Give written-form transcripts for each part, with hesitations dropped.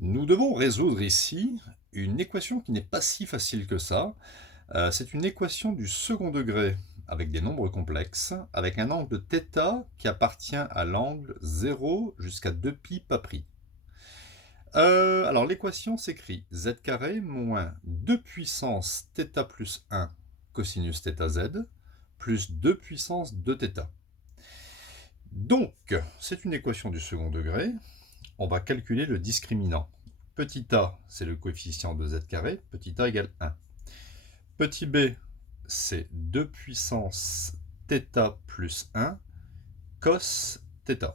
Nous devons résoudre ici une équation qui n'est pas si facile que ça. C'est une équation du second degré avec des nombres complexes, avec un angle θ qui appartient à l'angle 0 jusqu'à 2π pas pris. Alors l'équation s'écrit z carré moins 2 puissance θ plus 1 cosinus θz plus 2 puissance 2θ. Donc, c'est une équation du second degré. On va calculer le discriminant. Petit a, c'est le coefficient de z carré, petit a égale 1. Petit b, c'est 2 puissance θ plus 1 cos θ,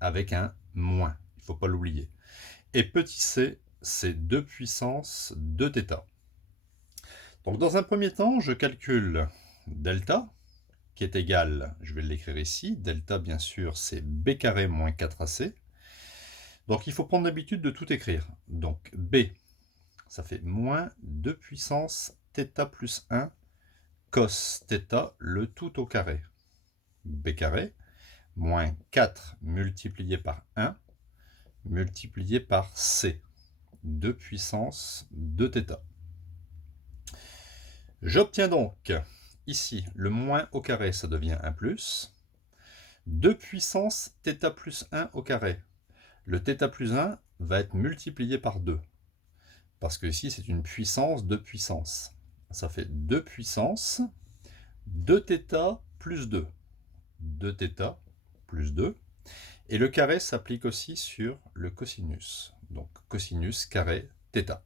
avec un moins, il ne faut pas l'oublier. Et petit c, c'est 2 puissance 2θ. Donc dans un premier temps, je calcule delta, qui est égal, je vais l'écrire ici, delta bien sûr c'est b carré moins 4ac. Donc il faut prendre l'habitude de tout écrire. Donc b, ça fait moins 2 puissance θ plus 1 cos θ, le tout au carré. B carré, moins 4 multiplié par 1, multiplié par c, 2 puissance 2θ. J'obtiens donc, ici, le moins au carré, ça devient 1 plus. 2 puissance θ plus 1 au carré. Le θ plus 1 va être multiplié par 2. Parce que ici, c'est une puissance de puissance. Ça fait 2 puissance 2θ plus 2. 2θ plus 2. Et le carré s'applique aussi sur le cosinus. Donc cosinus carré θ.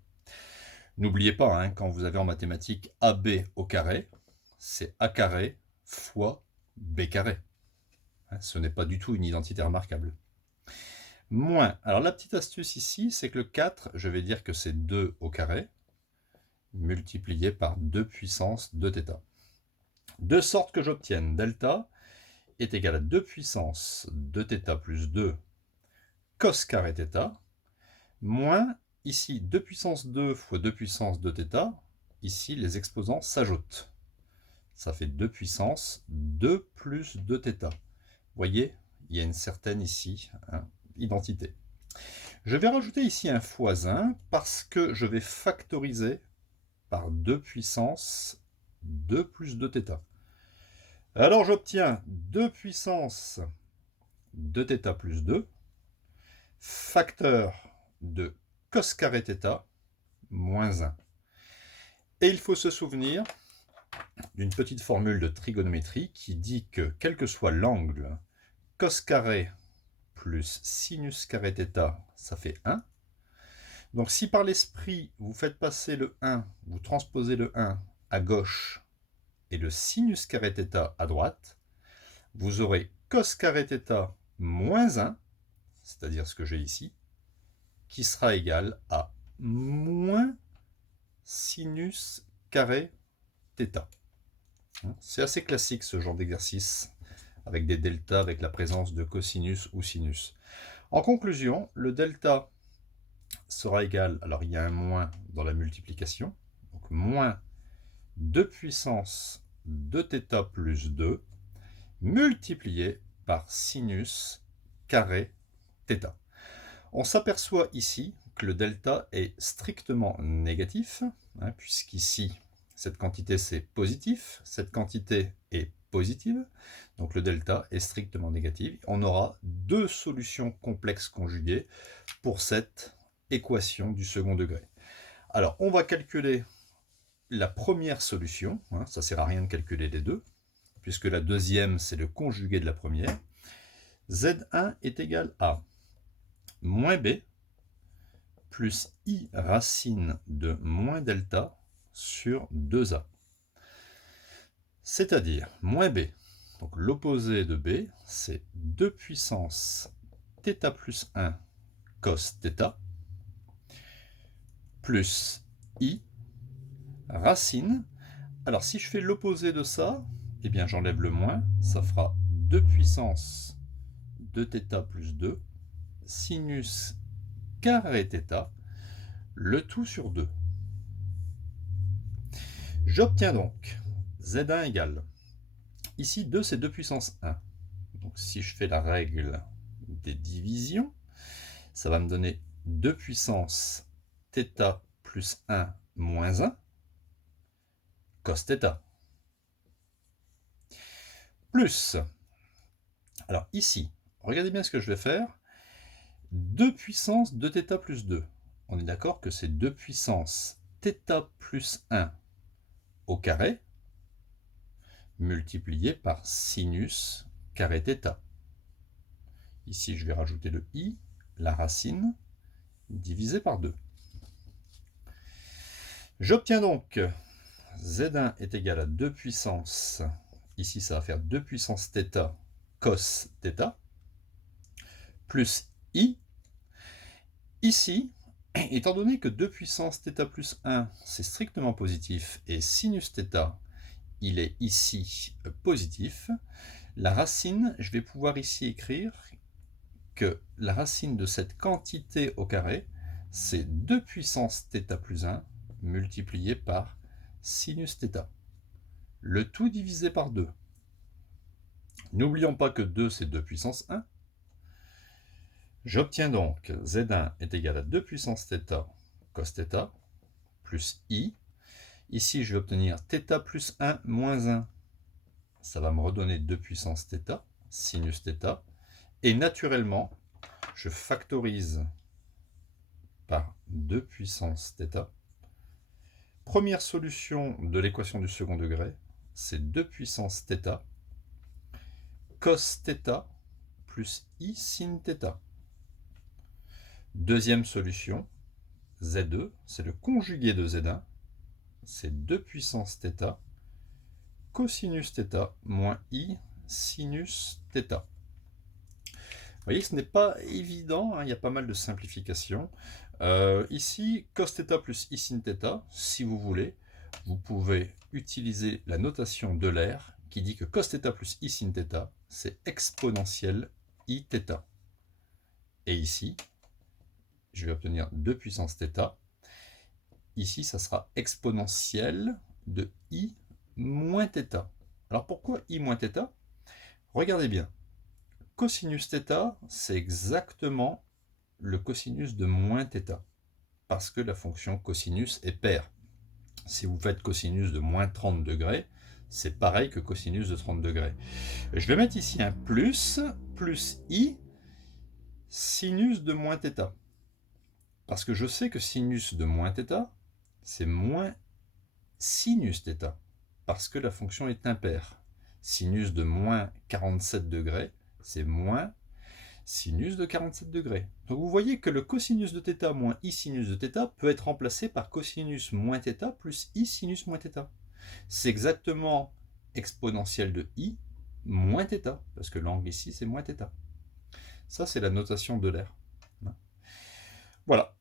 N'oubliez pas, hein, quand vous avez en mathématiques AB au carré, c'est A carré fois B carré. Hein, ce n'est pas du tout une identité remarquable. Moins, alors la petite astuce ici, c'est que le 4, je vais dire que c'est 2 au carré, multiplié par 2 puissance 2θ. De sorte que j'obtienne delta est égal à 2 puissance 2θ plus 2 cos carré θ, moins, ici, 2 puissance 2 fois 2 puissance 2θ, ici les exposants s'ajoutent. Ça fait 2 puissance 2 plus 2θ. Vous voyez, il y a une certaine ici identité. Je vais rajouter ici un fois 1 parce que je vais factoriser par 2 puissance 2 plus 2θ. Alors j'obtiens 2 puissance 2θ plus 2, facteur de cos carré θ moins 1. Et il faut se souvenir d'une petite formule de trigonométrie qui dit que quel que soit l'angle, cos carré plus sinus carré θ, ça fait 1. Donc si par l'esprit vous faites passer le 1, vous transposez le 1 à gauche et le sinus carré θ à droite, vous aurez cos carré θ moins 1, c'est-à-dire ce que j'ai ici, qui sera égal à moins sinus carré θ. C'est assez classique ce genre d'exercice, avec des deltas, avec la présence de cosinus ou sinus. En conclusion, le delta sera égal, alors il y a un moins dans la multiplication, donc moins 2 puissance 2θ plus 2, multiplié par sinus carré θ. On s'aperçoit ici que le delta est strictement négatif, hein, puisqu'ici, cette quantité c'est positif, cette quantité est positive, donc le delta est strictement négatif. On aura deux solutions complexes conjuguées pour cette équation du second degré. Alors, on va calculer la première solution, hein, ça ne sert à rien de calculer les deux, puisque la deuxième c'est le conjugué de la première. Z1 est égal à moins B plus I racine de moins delta sur 2A. C'est-à-dire moins B, donc l'opposé de B, c'est 2 puissance θ plus 1 cos θ, plus I racine. Alors si je fais l'opposé de ça, eh bien j'enlève le moins, ça fera 2 puissance 2θ plus 2, sinus carré θ, le tout sur 2. J'obtiens donc Z1 égale, ici 2 c'est 2 puissance 1, donc si je fais la règle des divisions, ça va me donner 2 puissance θ plus 1 moins 1 cos θ. Plus, alors ici, regardez bien ce que je vais faire. 2 puissance de θ plus 2. On est d'accord que c'est 2 puissance θ plus 1 au carré multiplié par sinus carré θ. Ici, je vais rajouter le i, la racine, divisé par 2. J'obtiens donc Z1 est égal à 2 puissance, ici ça va faire 2 puissance θ cos θ, plus i. Ici, étant donné que 2 puissance θ plus 1, c'est strictement positif, et sinus θ, il est ici positif, la racine, je vais pouvoir ici écrire que la racine de cette quantité au carré, c'est 2 puissance θ plus 1 multiplié par sinus θ. Le tout divisé par 2. N'oublions pas que 2, c'est 2 puissance 1. J'obtiens donc Z1 est égal à 2 puissance θ cos θ plus i. Ici, je vais obtenir θ plus 1 moins 1. Ça va me redonner 2 puissance θ, sinus θ. Et naturellement, je factorise par 2 puissance θ. Première solution de l'équation du second degré, c'est 2 puissance θ cos θ plus i sin θ. Deuxième solution, Z2, c'est le conjugué de Z1, c'est 2 puissance θ cosinus θ moins i sinus θ. Vous voyez que ce n'est pas évident, hein, il y a pas mal de simplifications. Ici, cos θ plus i sin θ, si vous voulez, vous pouvez utiliser la notation d'Euler qui dit que cos θ plus i sin θ, c'est exponentielle i θ. Et ici, je vais obtenir 2 puissance θ. Ici, ça sera exponentielle de i moins θ. Alors pourquoi i moins θ? Regardez bien. Cosinus θ, c'est exactement le cosinus de moins θ, parce que la fonction cosinus est paire. Si vous faites cosinus de moins 30 degrés, c'est pareil que cosinus de 30 degrés. Je vais mettre ici un plus i sinus de moins θ. Parce que je sais que sinus de moins θ, c'est moins sinus θ, parce que la fonction est impaire. Sinus de moins 47 degrés, c'est moins sinus de 47 degrés. Donc vous voyez que le cosinus de θ moins i sinus de θ peut être remplacé par cosinus moins θ plus i sinus moins θ. C'est exactement exponentielle de i moins θ, parce que l'angle ici c'est moins θ. Ça c'est la notation d'Euler. Voilà.